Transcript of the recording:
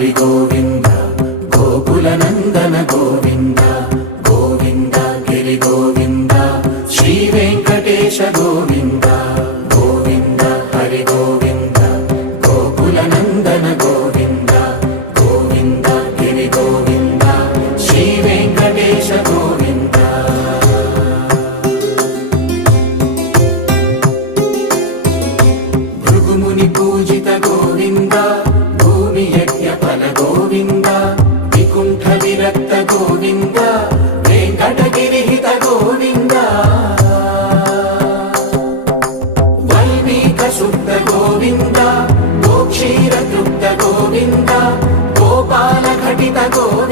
హరి గోవింద గోకుల నందన గోవింద గోవింద గిరి గోవింద శ్రీ వెంకటేశ గోవింద గోవింద హరి గోవింద గోకుల నందన గోవింద గోవింద గిరి గోవింద శ్రీ వెంకటేశ గోవింద భృగుముని పూజిత గోవింద భూమి యజ్ఞ ఫల గోవింద వికుంఠ విరక్త గోవింద వెంకటగిరిహిత గోవింద వల్మీక శుద్ధ గోవింద గోక్షీర తృప్త గోవింద గోపాల ఘటిత గోవింద